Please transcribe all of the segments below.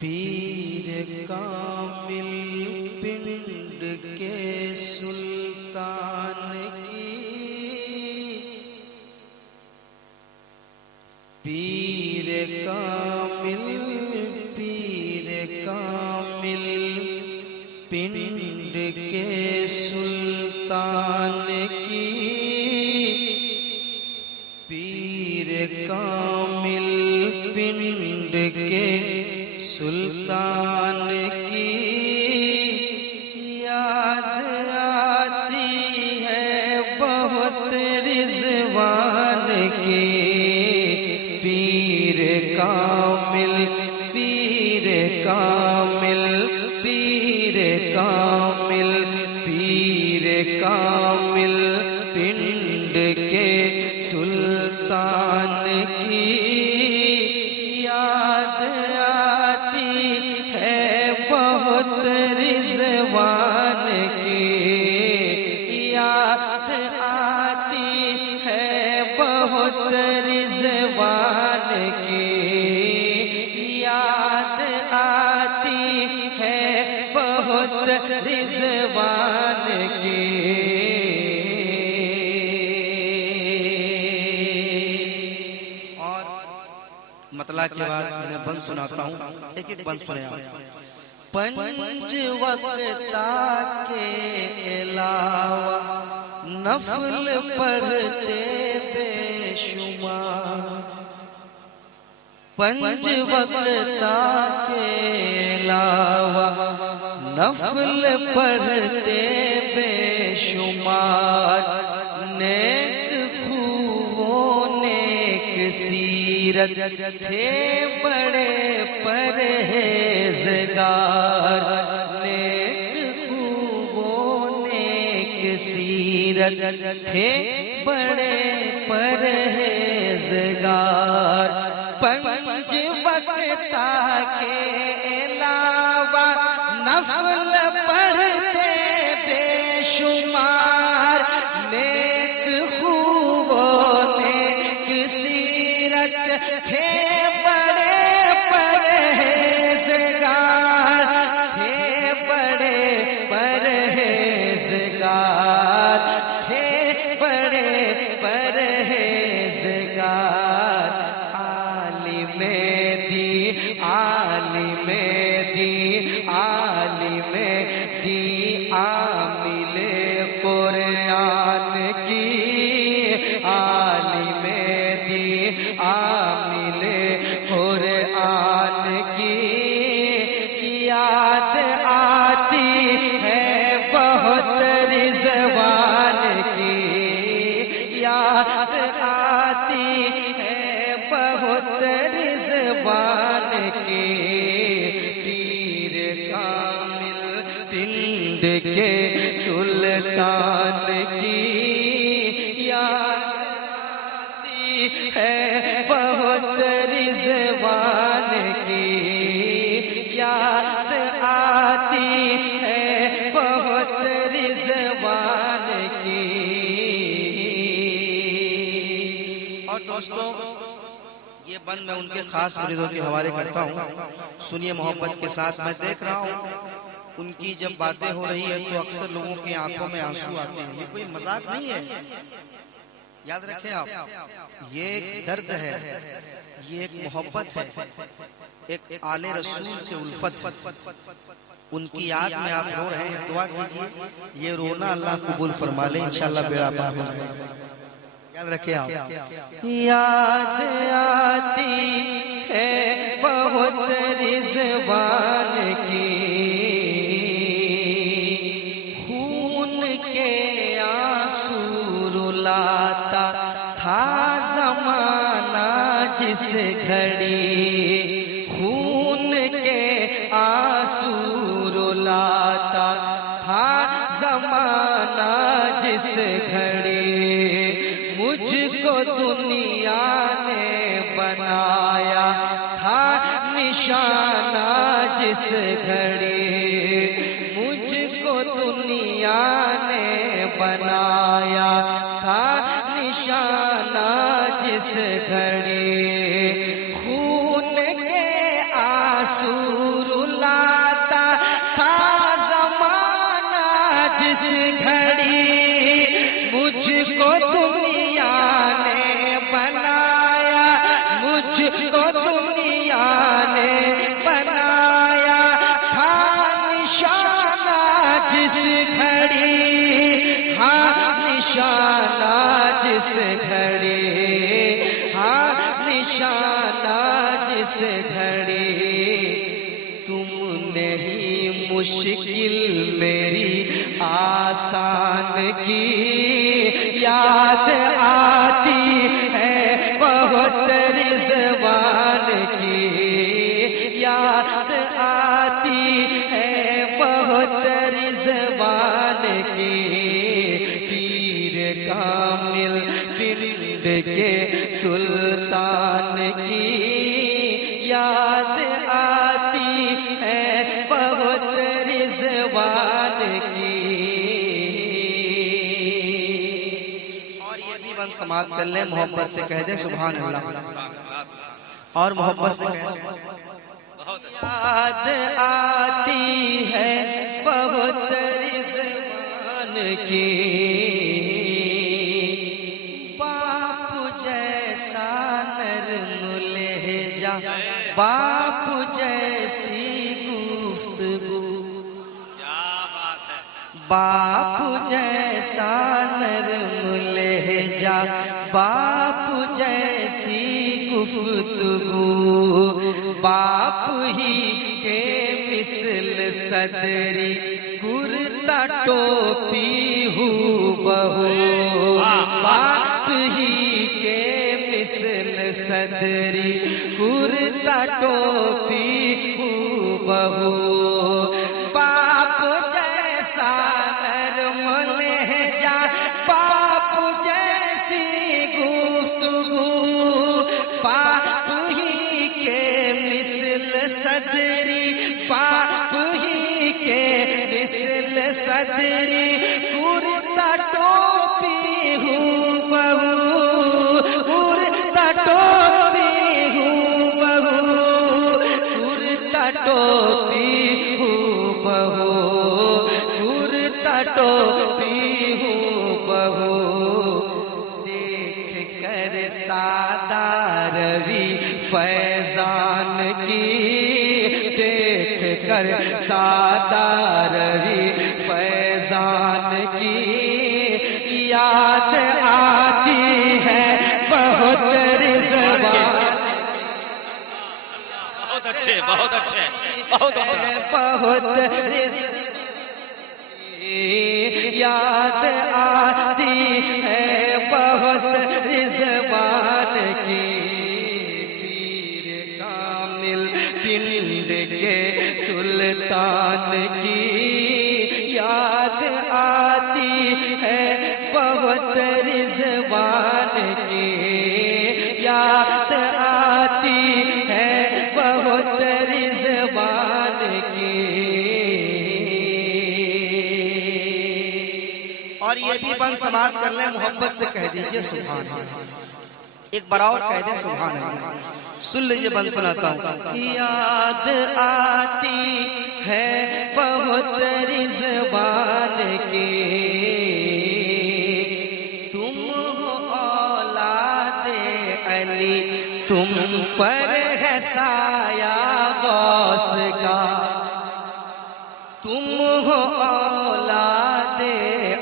पीर कामिल पिंड के सुल्तान की, पीर कामिल पिंड के सुल्तान की, पीर कामिल पिंड के सुल्तान की याद आती है बहुत रिज़वान की। पीर कामिल पीर कामिल पीर कामिल पीर कामिल पिंड के सुल्तान की याद आती है बहुत रिज़वान की, याद आती है बहुत रिज़वान की, याद आती है बहुत रिज़वान की। मतला के बाद मैं बंद सुनाता हूँ, एक एक बंद सुने आप। पंच वक्ता के अलावा नफल पढ़ते बेशुमार, पंच वक्ता के अलावा नफल पढ़ते बेशुमार, नेक खूबों नेक सीरत थे बड़े परहेज़गार, नेक खूबों नेक सीरत थे बड़े परहेज़गार। पंच वक्ता के अलावा नफल पढ़ते बेशुमार, नेक खूबों नेक सीरत थे बड़े परहेज़गार, थे बड़े परहेज़गार, थे बड़े परहेज़गार। आमिले कुरान की, आलिमे दी आमिले कुरान की याद आती है बहुत रिज़वान की, याद आती है बहुत रिज़वान की। पीर कामिल पिंड के सुल्तान की याद आती है बहुत रिज़वान की, याद आती है बहुत रिज़वान की। और दोस्तों ये बंद मैं उनके खास मुरीदों के हवाले करता हूँ, सुनिए मोहब्बत के साथ। मैं देख रहा हूँ उनकी जब बातें हो रही है तो अक्सर लोगों की आंखों में आंसू आते हैं। ये कोई मजाक नहीं है, याद रखें आप, ये एक दर्द है, ये एक मोहब्बत है, एक आले रसूल से उल्फत। उनकी याद में आप रो रहे हैं, दुआ कीजिए ये रोना अल्लाह कबूल फरमा ले, इंशाअल्लाह बेड़ा पार हो जाएगा। याद रखें आप। याद आती है बहुत रिज़वान की, रुलाता था ज़माना जिस घड़ी, खून के आंसू रुलाता था ज़माना जिस घड़ी, मुझको दुनिया ने बनाया था निशाना जिस घड़ी, मुझको दुनिया ने बनाया था निशाना जिस घड़ी, खून के आंसू घड़ी मुझको दुनिया ने बनाया, मुझको दुनिया ने बनाया, था निशाना जिस घड़ी, हाँ निशाना जिस घड़ी, हाँ निशाना जिस घड़ी तुमने ही मुश्किल मेरी आसान की। याद आती है बहुत रिज़वान की, याद आती है बहुत रिज़वान की। पीर कामिल पिंड के सुल्तान की याद आती है बहुत रिज़वान की। और ये भी बंद समाप्त कर ले, मोहब्बत से कह दे सुभान अल्लाह, और मोहब्बत से कह दे याद आती है बहुत रिज़वान की। बापू जैसा नरम लहजा, बापू जैसी गुफ्तगू, क्या बात है। बापू जैसा नरम लहजा, बापू जैसी गुफ्तगू, बापू ही के मिसल सदरी कुर्ता टोपी हूबहू, बाप ही के मिसल सदरी कुर्ता टोपी हूबहू। बाप जैसा नरम लहजा, बाप जैसी गुफ्तगू, बाप ही के मिसल सदरी, बाप ही के मिसल सदरी कुर्ता टोपी हूबहू, कुर्ता टोपी हूबहू, कुर्ता टोपी हूबहू, कुर्ता टोपी हूबहू। देख कर सादा रवि फैजान की, देख कर सादा रवि फैजान की याद आती है बहुत रिज़वान। बहुत अच्छे, बहुत अच्छे, बहुत बहुत याद आती है बहुत रिज़वान की। पीर कामिल पिंड के सुल्तान की याद आती है बहुत रिज़वान की, याद आती है बहुत रिज़वान की। और ये भी बंद समाप्त कर ले, मोहब्बत से कह दीजिए सुभान अल्लाह। एक बार और कह दे सुभान अल्लाह। सुन लीजिए, बंद सुनाता हूँ। याद आती है बहुत रिज़वान की, तुम हो औलादे अली, तुम पर है साया गौस का, तुम हो औलादे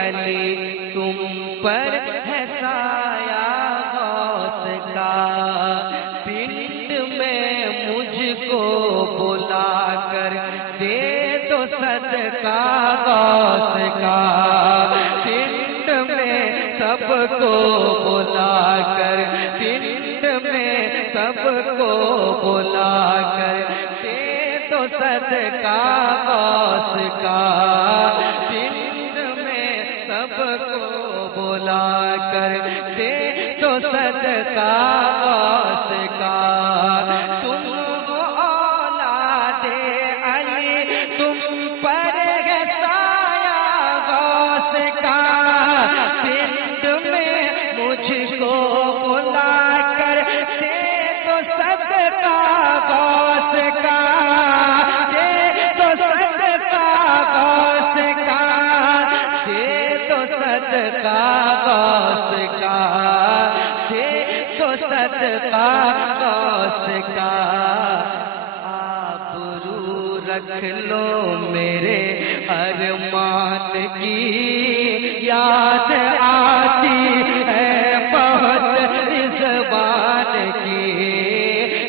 अली, तुम पर है साया गौस का। पिंड में मुझको बुलाकर दे दो सदका गौस का, पिंड में सबको बुलाकर, पिंड में सबको बुलाकर दे दो सदका गौस का, पिंड में सबको बुलाकर दे दो सदका गौस का। तुम हो औलादे अली, तुम पर है साया गौस का, पिंड में मुझको बुलाकर दे दो सदका गौस का, दे दो सदका गौस गौस का आबरू रख लो मेरे अरमान की याद आती है बहुत रिजवान की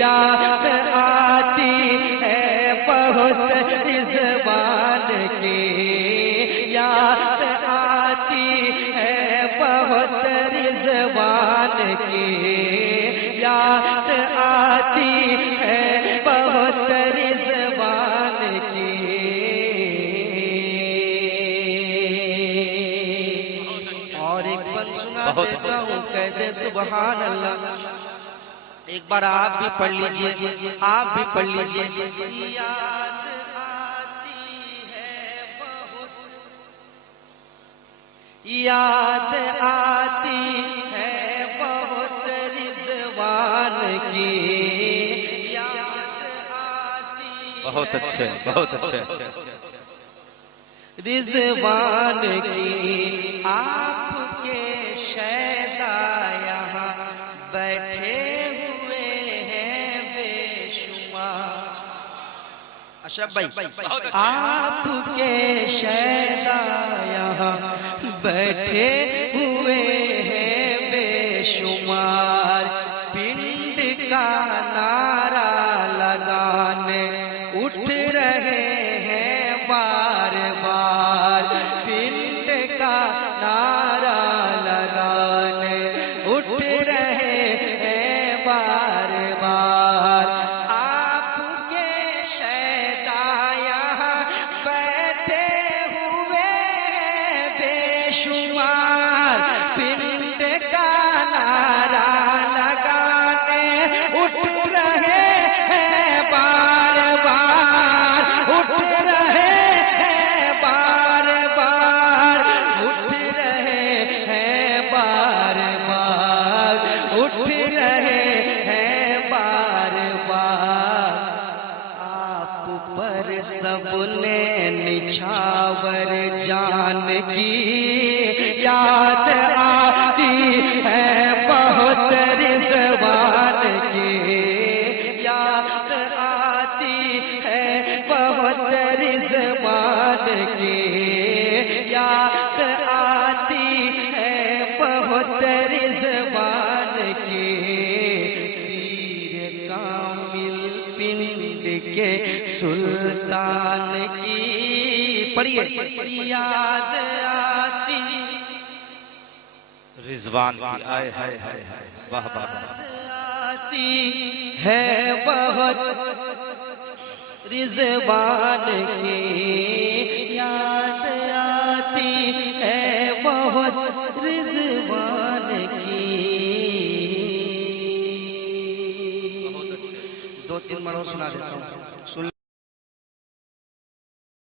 याद आती है बहुत रिजवान की याद आती है बहुत रिजवान की याद आती है बहुत रिजवान की। और एक बंद सुना देता हूँ, कह दे सुभान अल्लाह। एक बार आप भी पढ़ लीजिए, आप भी पढ़ लीजिए। याद आती है बहुत, याद आती है बहुत रिजवान की याद आती बहुत अच्छे, बहुत अच्छे। रिजवान की आपके शैदा यहाँ बैठे हुए हैं बेशुमार। अशरफ भाई, आपके शैदा यहाँ बैठे हुए हैं बेशुमार। पिंड का नारा लगाने उठ रहे हैं बार बार। पिंड का नारा लगाने उठ रहे हैं बार बार। आपके शैदा यहाँ बैठे हुए हैं बेशुमार। पिंड का नारा लगाने उठ रहे हैं बार बार। उठ रहे हैं बार बार। उठ रहे हैं बार बार। उठ रहे हैं बार बार। आप पर सबने निछावर जान की याद आती है बहुत रिजवान की याद आती है बहुत रिजवान की याद आती है बहुत रिजवान की। पीर कामिल पिंड के सुल्तान की पढ़िए याद आती रिजवान की आय हाय हाय हाय, वाह वाह वाह। आती है बहुत रिजवान की याद आती है बहुत रिजवान की। बहुत अच्छे। दो तीन बार और सुना देता हूँ, सुन